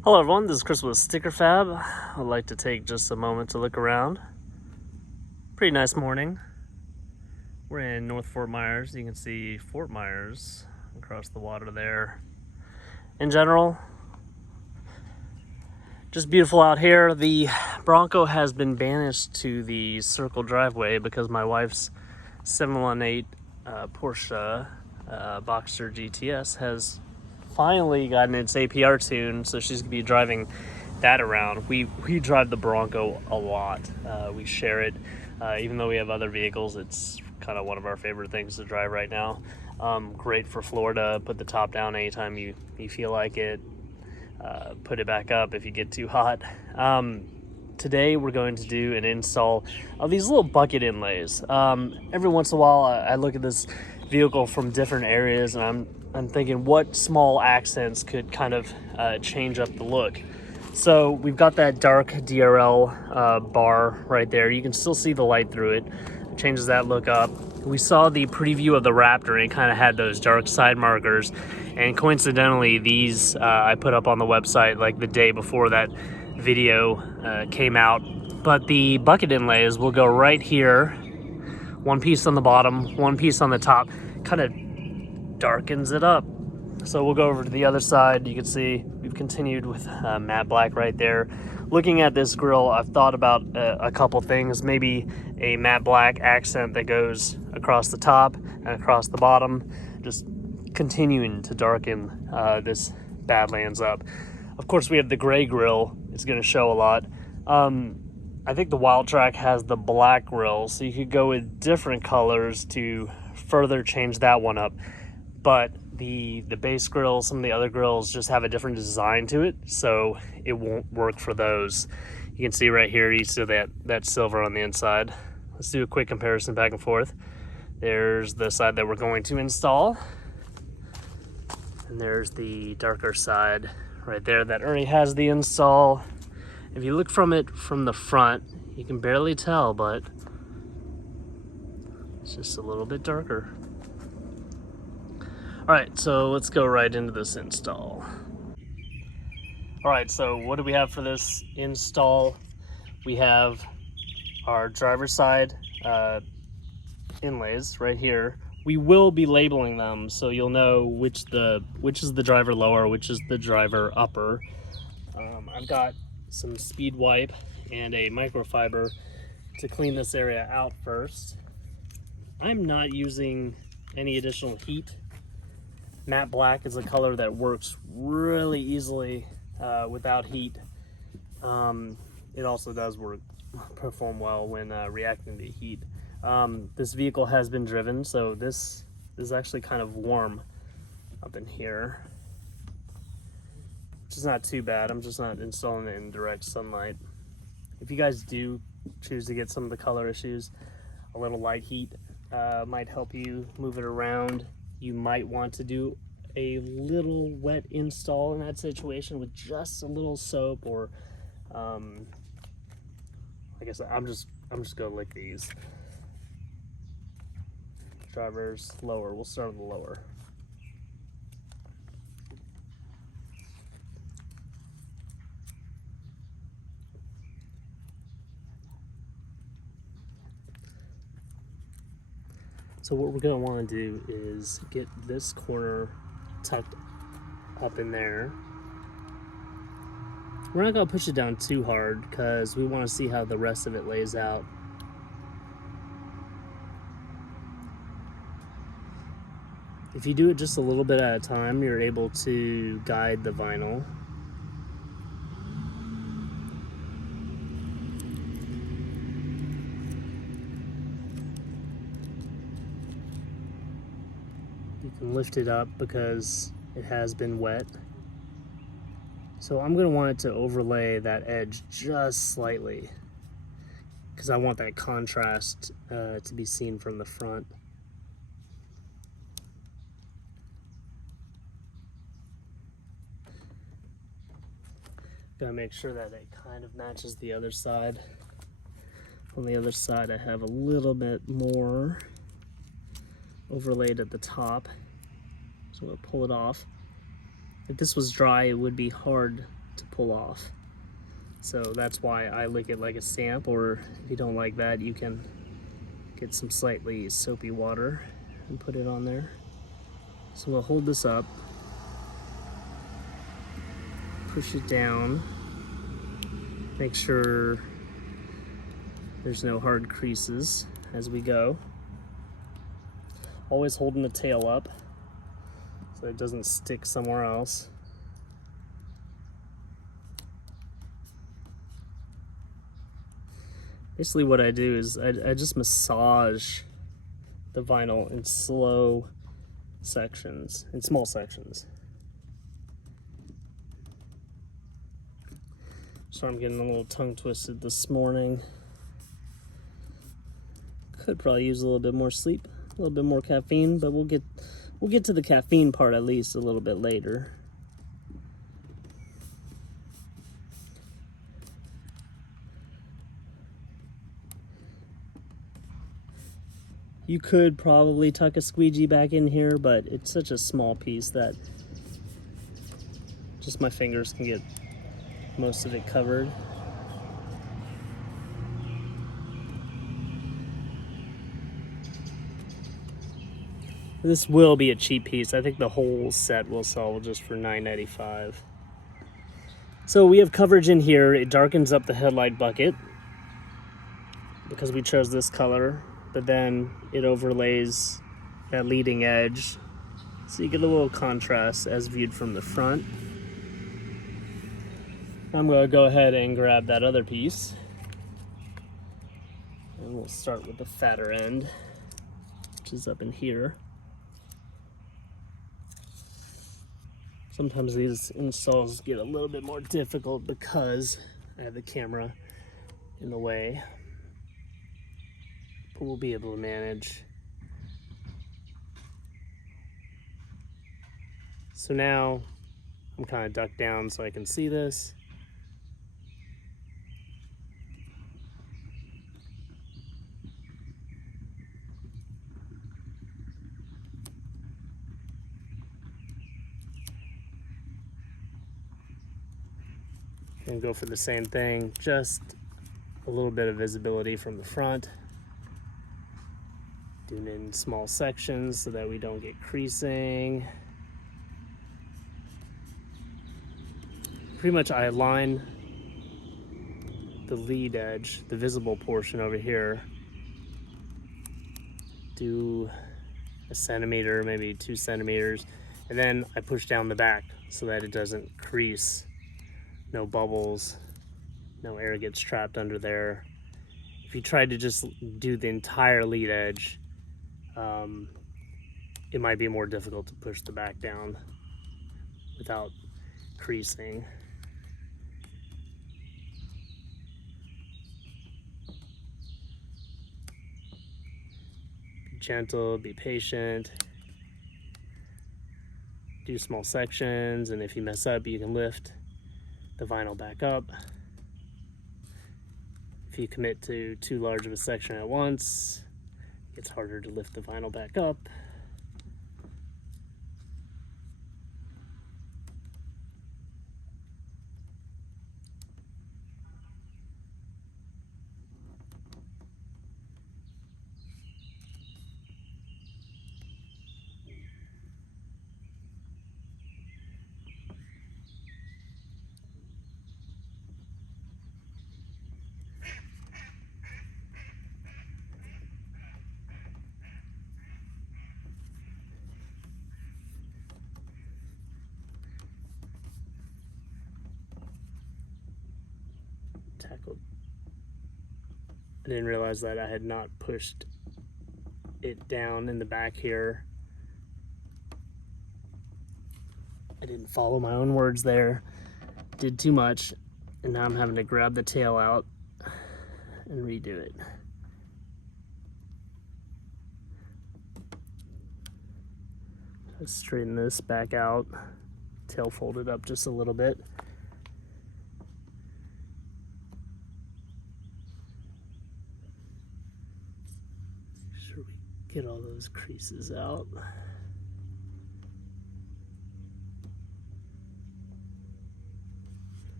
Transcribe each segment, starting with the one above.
Hello everyone, this is Chris with Sticker Fab. I'd like to take just a moment to look around. Pretty nice morning. We're in North Fort Myers. You can see Fort Myers across the water there. In general, just beautiful out here. The Bronco has been banished to the circle driveway because my wife's 718 Porsche Boxster GTS has finally gotten its APR tune, so she's gonna be driving that around. We drive the Bronco a lot. We share it, even though we have other vehicles. It's kind of one of our favorite things to drive right now. Great for Florida. Put the top down anytime you feel like it. Put it back up if you get too hot. Today we're going to do an install of these little bucket inlays. Every once in a while I look at this vehicle from different areas and I'm thinking what small accents could kind of change up the look. So we've got that dark DRL bar right there. You can still see the light through it. It changes that look up. We saw the preview of the Raptor and it kind of had those dark side markers. And coincidentally, these I put up on the website like the day before that video came out. But the bucket inlays will go right here. One piece on the bottom, one piece on the top. Kind of darkens it up. So we'll go over to the other side. You can see we've continued with matte black right there. Looking at this grill, I've thought about a couple things. Maybe a matte black accent that goes across the top and across the bottom, just continuing to darken this Badlands up. Of course, we have the gray grill. It's going to show a lot. I think the WildTrak has the black grill, so you could go with different colors to further change that one up. But the base grill, some of the other grills just have a different design to it, so it won't work for those. You can see right here, you see that silver on the inside. Let's do a quick comparison back and forth. There's the side that we're going to install, and there's the darker side right there that already has the install. If you look from it from the front, you can barely tell, but it's just a little bit darker. All right, so let's go right into this install. All right, so what do we have for this install? We have our driver's side inlays right here. We will be labeling them so you'll know which is the driver lower, which is the driver upper. I've got some speed wipe and a microfiber to clean this area out first. I'm not using any additional heat. Matte black is a color that works really easily without heat. It also does perform well when reacting to heat. This vehicle has been driven, so this is actually kind of warm up in here, which is not too bad. I'm just not installing it in direct sunlight. If you guys do choose to get some of the color issues, a little light heat might help you move it around. You might want to do a little wet install in that situation with just a little soap, or like I said, I'm just gonna lick these. Drivers lower. We'll start with the lower. So what we're gonna want to do is get this corner tucked up in there. We're not gonna push it down too hard because we want to see how the rest of it lays out. If you do it just a little bit at a time, you're able to guide the vinyl. You can lift it up because it has been wet. So I'm going to want it to overlay that edge just slightly because I want that contrast to be seen from the front. Gotta make sure that it kind of matches the other side. On the other side I have a little bit more overlaid at the top, so I'm gonna pull it off. If this was dry, it would be hard to pull off. So that's why I lick it like a stamp, or if you don't like that, you can get some slightly soapy water and put it on there. So we'll hold this up, push it down, make sure there's no hard creases as we go. Always holding the tail up so it doesn't stick somewhere else. Basically what I do is I just massage the vinyl in slow sections, in small sections. So I'm getting a little tongue twisted this morning. Could probably use a little bit more sleep, a little bit more caffeine, but we'll get to the caffeine part at least a little bit later. You could probably tuck a squeegee back in here, but it's such a small piece that just my fingers can get most of it covered. This will be a cheap piece. I think the whole set will sell just for $9.95. So we have coverage in here. It darkens up the headlight bucket because we chose this color, but then it overlays that leading edge. So you get a little contrast as viewed from the front. I'm gonna go ahead and grab that other piece. And we'll start with the fatter end, which is up in here. Sometimes these installs get a little bit more difficult because I have the camera in the way, but we'll be able to manage. So now I'm kind of ducked down so I can see this. And go for the same thing, just a little bit of visibility from the front. Doing it in small sections so that we don't get creasing. Pretty much I align the lead edge, the visible portion over here, do a centimeter, maybe 2 centimeters, and then I push down the back so that it doesn't crease. No bubbles, no air gets trapped under there. If you try to just do the entire lead edge, it might be more difficult to push the back down without creasing. Be gentle, be patient. Do small sections, and if you mess up, you can lift the vinyl back up. If you commit to too large of a section at once, it's harder to lift the vinyl back up. Tackled. I didn't realize that I had not pushed it down in the back here. I didn't follow my own words there. Did too much, and now I'm having to grab the tail out and redo it. Let's straighten this back out. Tail folded up just a little bit. Make sure we get all those creases out.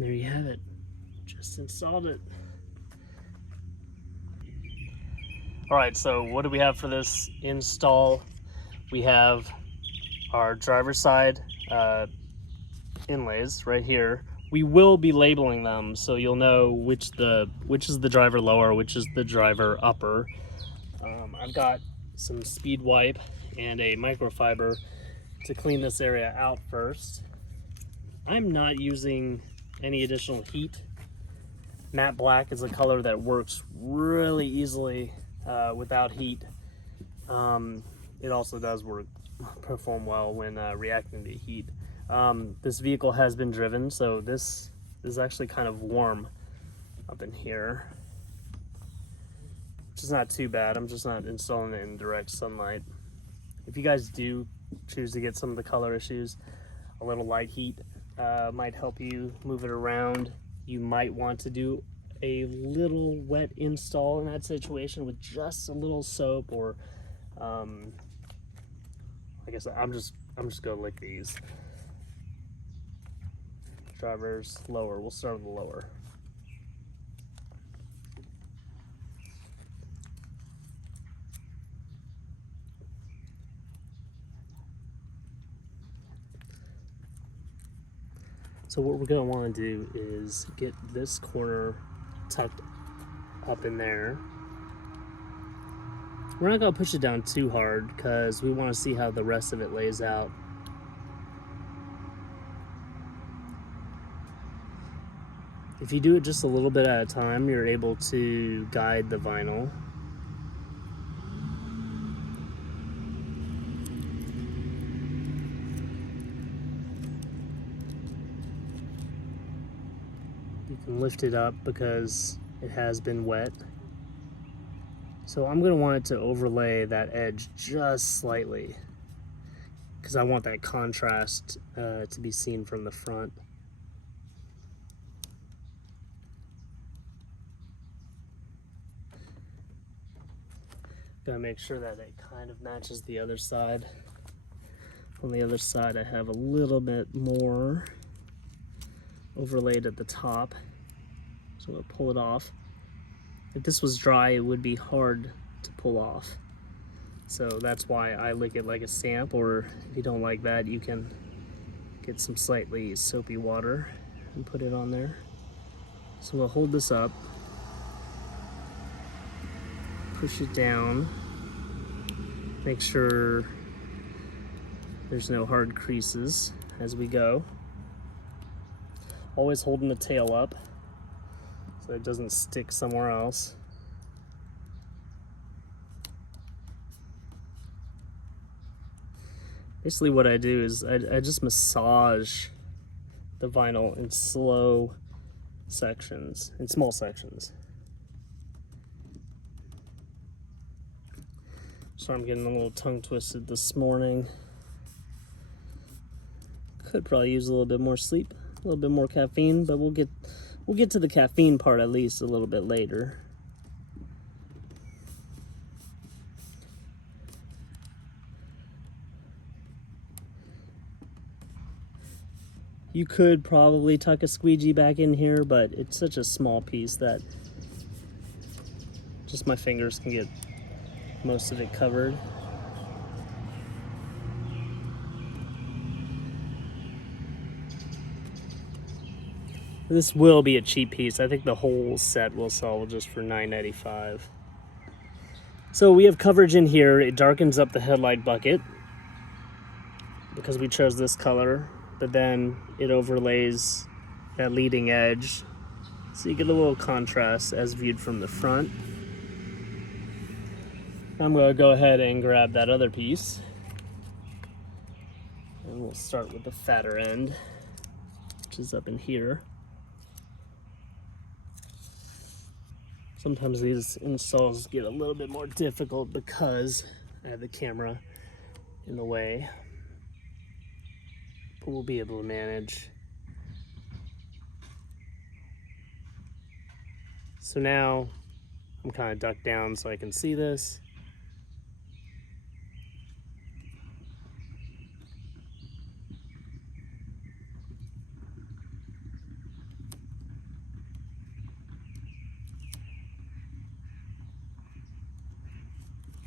there you have it. Just installed it. All right, so what do we have for this install? We have our driver's side inlays right here. We will be labeling them so you'll know which is the driver lower, which is the driver upper. I've got some speed wipe and a microfiber to clean this area out first. I'm not using any additional heat. Matte black is a color that works really easily without heat. It also does perform well when reacting to heat. This vehicle has been driven, so this is actually kind of warm up in here, which is not too bad. I'm just not installing it in direct sunlight. If you guys do choose to get some of the color issues, a little light heat might help you move it around. You might want to do a little wet install in that situation with just a little soap, or I guess I'm just gonna lick these. Drivers lower. We'll start with the lower. So what we're gonna want to do is get this corner tucked up in there. We're not gonna push it down too hard because we want to see how the rest of it lays out. If you do it just a little bit at a time, you're able to guide the vinyl. You can lift it up because it has been wet. So I'm going to want it to overlay that edge just slightly because I want that contrast to be seen from the front. Gotta make sure that it kind of matches the other side. On the other side, I have a little bit more overlaid at the top, so I'm gonna pull it off. If this was dry, it would be hard to pull off. So that's why I lick it like a stamp, or if you don't like that, you can get some slightly soapy water and put it on there. So we'll hold this up, push it down, make sure there's no hard creases as we go. Always holding the tail up so it doesn't stick somewhere else. Basically what I do is I just massage the vinyl in slow sections, in small sections. So I'm getting a little tongue twisted this morning. Could probably use a little bit more sleep, a little bit more caffeine, but we'll get to the caffeine part at least a little bit later. You could probably tuck a squeegee back in here, but it's such a small piece that just my fingers can get most of it covered. This will be a cheap piece. I think the whole set will sell just for $9.95. So we have coverage in here. It darkens up the headlight bucket because we chose this color, but then it overlays that leading edge, so you get a little contrast as viewed from the front. I'm going to go ahead and grab that other piece, and we'll start with the fatter end, which is up in here. Sometimes these installs get a little bit more difficult because I have the camera in the way, but we'll be able to manage. So now I'm kind of ducked down so I can see this.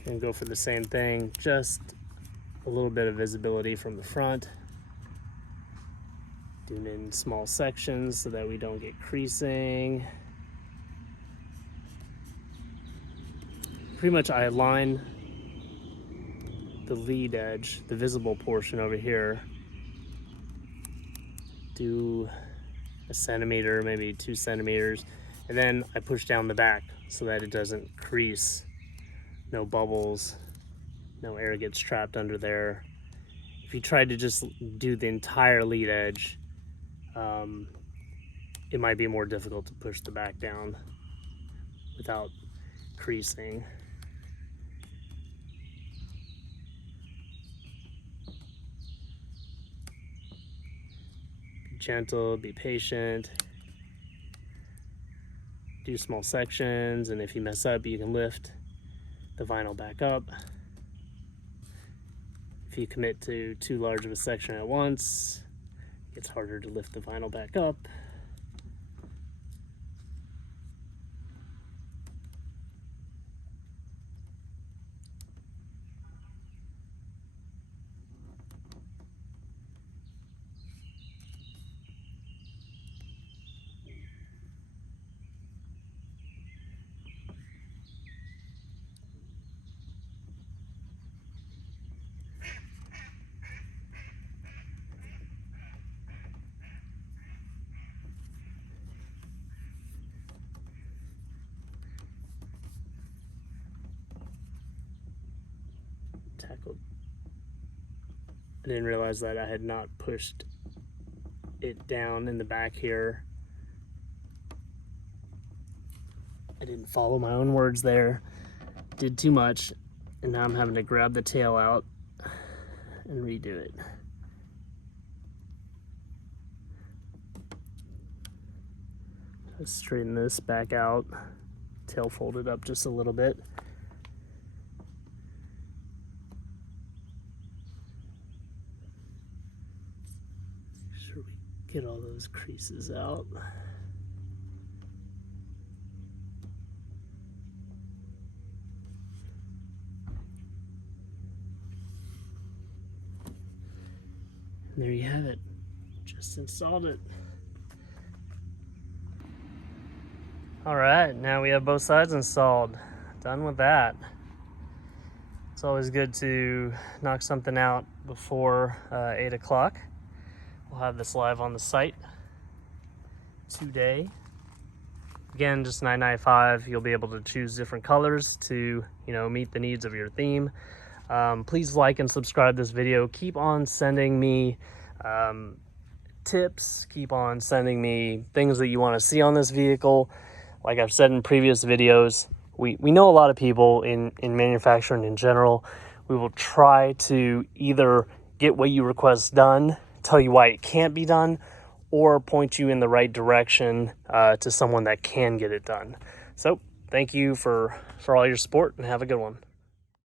And go for the same thing, just a little bit of visibility from the front. Doing it in small sections so that we don't get creasing. Pretty much I align the lead edge, the visible portion over here, do a centimeter, maybe 2 centimeters, and then I push down the back so that it doesn't crease, no bubbles, no air gets trapped under there. If you try to just do the entire lead edge, it might be more difficult to push the back down without creasing. Be gentle, be patient. Do small sections, and if you mess up, you can lift the vinyl back up. If you commit to too large of a section at once, it's harder to lift the vinyl back up. Tackled. I didn't realize that I had not pushed it down in the back here. I didn't follow my own words there. Did too much, and now I'm having to grab the tail out and redo it. Let's straighten this back out. Tail folded up just a little bit. Get all those creases out. And there you have it. Just installed it. All right, now we have both sides installed. Done with that. It's always good to knock something out before 8 o'clock. We'll have this live on the site today. Again, just $9.95. You'll be able to choose different colors to, meet the needs of your theme. Please like and subscribe this video. Keep on sending me tips. Keep on sending me things that you want to see on this vehicle. Like I've said in previous videos, we know a lot of people in manufacturing in general. We will try to either get what you request done, tell you why it can't be done, or point you in the right direction to someone that can get it done. So thank you for all your support, and have a good one.